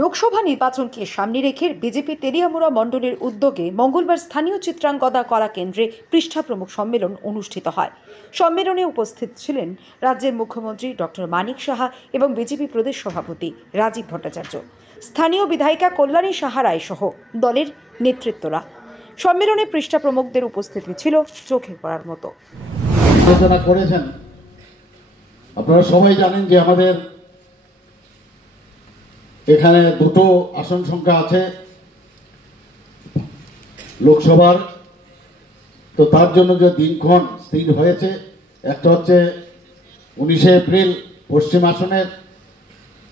লোকসভা নির্বাচনকে সামনে রেখে বিজেপি তেলিয়ামুড়া মণ্ডলের উদ্যোগে মঙ্গলবার স্থানীয় চিত্রাঙ্গদা কলা কেন্দ্রে পৃষ্ঠা প্রমুখ সম্মেলন অনুষ্ঠিত হয়। সম্মেলনে উপস্থিত ছিলেন রাজ্যের মুখ্যমন্ত্রী ডক্টর মানিক সাহা এবং বিজেপি প্রদেশ সভাপতি রাজীব ভট্টাচার্য, স্থানীয় বিধায়িকা কল্যাণী সাহা রায় সহ দলের নেতৃত্বরা। সম্মেলনে পৃষ্ঠা প্রমুখদের উপস্থিতি ছিল চোখে পড়ার মতো। আলোচনা করেছেন। আপনারা সবাই জানেন যে আমাদের এখানে দুটো আসন সংখ্যা আছে লোকসভার, তো তার জন্য যে দিনক্ষণ স্থির হয়েছে, একটা হচ্ছে 19শে এপ্রিল পশ্চিম আসনের,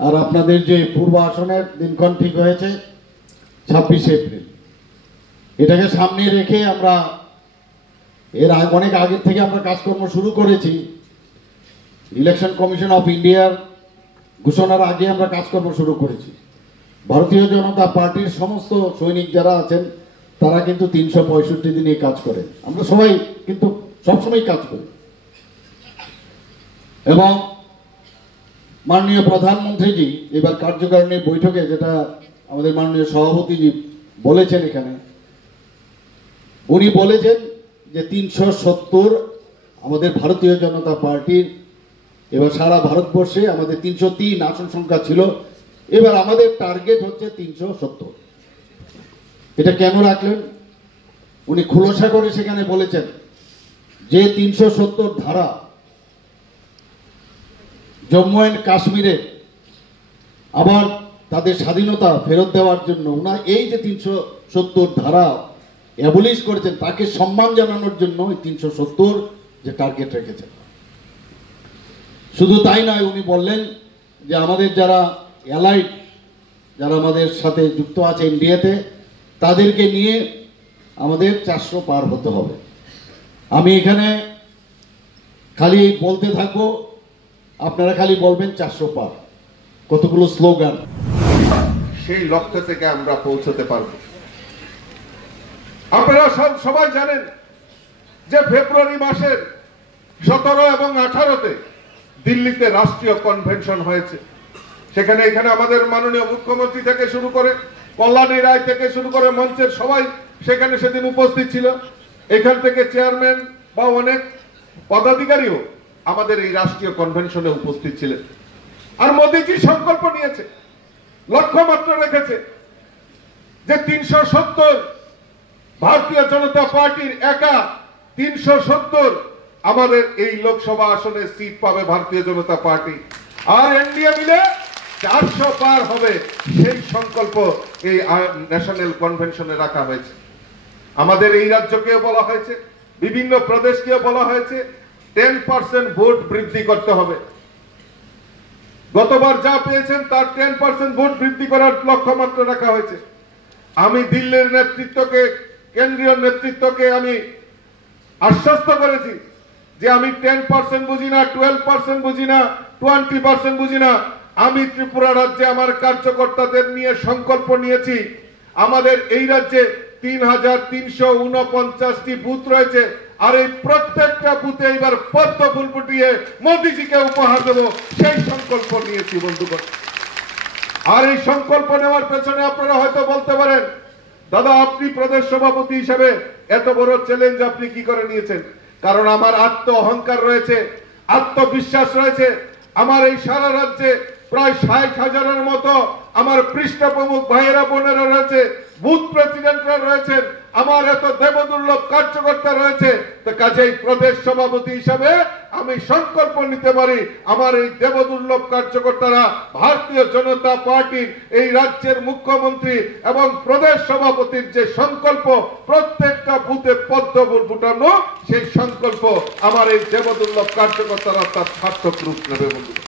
আর আপনাদের যে পূর্ব আসনের দিনক্ষণ ঠিক হয়েছে 26শে এপ্রিল। এটাকে সামনে রেখে আমরা অনেক আগে থেকে আমরা কাজকর্ম শুরু করেছি। ইলেকশন কমিশন অফ ইন্ডিয়ার ঘোষণার আগে আমরা কাজকর্ম শুরু করেছি। ভারতীয় জনতা পার্টির সমস্ত সৈনিক যারা আছেন তারা কিন্তু 365 দিনই কাজ করে। আমরা সবাই কিন্তু সবসময় কাজ করি এবং মাননীয় প্রধানমন্ত্রীজি এবার কার্যকারিণীর বৈঠকে যেটা আমাদের মাননীয় সভাপতিজি বলেছেন, এখানে উনি বলেছেন যে 370 আমাদের ভারতীয় জনতা পার্টির এবার সারা ভারতবর্ষে আমাদের 303 আসন সংখ্যা ছিল, এবার আমাদের টার্গেট হচ্ছে 370। এটা কেন রাখলেন উনি খুলসা করে সেখানে বলেছেন যে 370 ধারা জম্মু অ্যান্ড কাশ্মীরে আবার তাদের স্বাধীনতা ফেরত দেওয়ার জন্য ওনার এই যে 370 ধারা অ্যাবলিশ করেছেন, তাকে সম্মান জানানোর জন্য 370 যে টার্গেট রেখেছেন। শুধু তাই নয়, উনি বললেন যে আমাদের যারা অ্যালাইড, যারা আমাদের সাথে যুক্ত আছে ইন্ডিয়াতে, তাদেরকে নিয়ে আমাদের 400 পার হতে হবে। আমি এখানে খালি বলতে থাকবো, আপনারা খালি বলবেন 400 পার, কতগুলো স্লোগান, সেই লক্ষ্য থেকে আমরা পৌঁছতে পারব। আপনারা সবাই জানেন যে ফেব্রুয়ারি মাসের 17 এবং 18-তে দিল্লিতে রাষ্ট্রীয় কনভেনশন হয়েছে। এখানে আমাদের মাননীয় মুখ্যমন্ত্রী থেকে শুরু করে কল্যাণী রায় থেকে শুরু করে মঞ্চের সবাই সেখানে সেদিন উপস্থিত ছিল। এখান থেকে চেয়ারম্যান বা অনেক পদাধিকারীও আমাদের এই রাষ্ট্রীয় কনভেনশনে উপস্থিত ছিলেন। আর মোদীজি সংকল্প নিয়েছে, লক্ষ্যমাত্রা রেখেছে যে 370 ভারতীয় জনতা পার্টির একা 370 আমাদের এই লোকসভা আসনে সিট পাবে ভারতীয় জনতা পার্টি, আর এনডিএ মিলে 400 পার হবে। সেই সংকল্প এই ন্যাশনাল কনভেনশনে রাখা হয়েছে। আমাদের এই রাজ্যকেও বলা হয়েছে, বিভিন্ন প্রদেশকেও বলা হয়েছে 10% ভোট বৃদ্ধি করতে হবে। গতবার যা পেয়েছেন তার 10% ভোট বৃদ্ধি করার লক্ষ্যমাত্রা রাখা হয়েছে। আমি দিল্লির নেতৃত্বকে, কেন্দ্রীয় নেতৃত্বকে আমি আশ্বস্ত করেছি যে আমি 10% বুঝি না, 12% বুঝি না, 20% বুঝি না। আমি ত্রিপুরা রাজ্যে আমার কার্যকর্তাদের নিয়ে সংকল্প নিয়েছি, আমাদের এই রাজ্যে 3349টি বুথ রয়েছে, আর এই প্রত্যেকটা বুথে এবার পদ্ম ফুল ফুটিয়ে মোদীজিকে উপহার দেব, সেই সংকল্প নিয়েছি বন্ধুগণ। আর এই সংকল্প নেওয়ার পেছনে আপনারা হয়তো বলতে পারেন, দাদা আপনি প্রদেশ সভাপতি হিসেবে এত বড় চ্যালেঞ্জ আপনি কি করে নিয়েছেন? কারণ আমার আত্ম অহংকার রয়েছে, আত্মবিশ্বাস রয়েছে। আমার এই সারা রাজ্যে প্রায় 60,000-এর মতো আমার পৃষ্ঠা প্রমুখ ভাইয়েরা বোনেরা রয়েছে, বুথ প্রেসিডেন্টরা রয়েছেন, আমার এত দেবদুর্লভ কার্যকর্তা রয়েছে। তো কাজেই প্রদেশ সভাপতি হিসাবে আমি সংকল্প নিতে পারি, আমার এই দেবদুর্লভ কার্যকর্তারা ভারতীয় জনতা পার্টির এই রাজ্যের মুখ্যমন্ত্রী এবং প্রদেশ সভাপতির যে সংকল্প প্রত্যেকটা বুথে পদ্ম ফুল ফুটানো, সেই সংকল্প আমার এই দেবদুর্লভ কার্যকর্তারা তার সার্থক রূপ নেবে বন্ধু।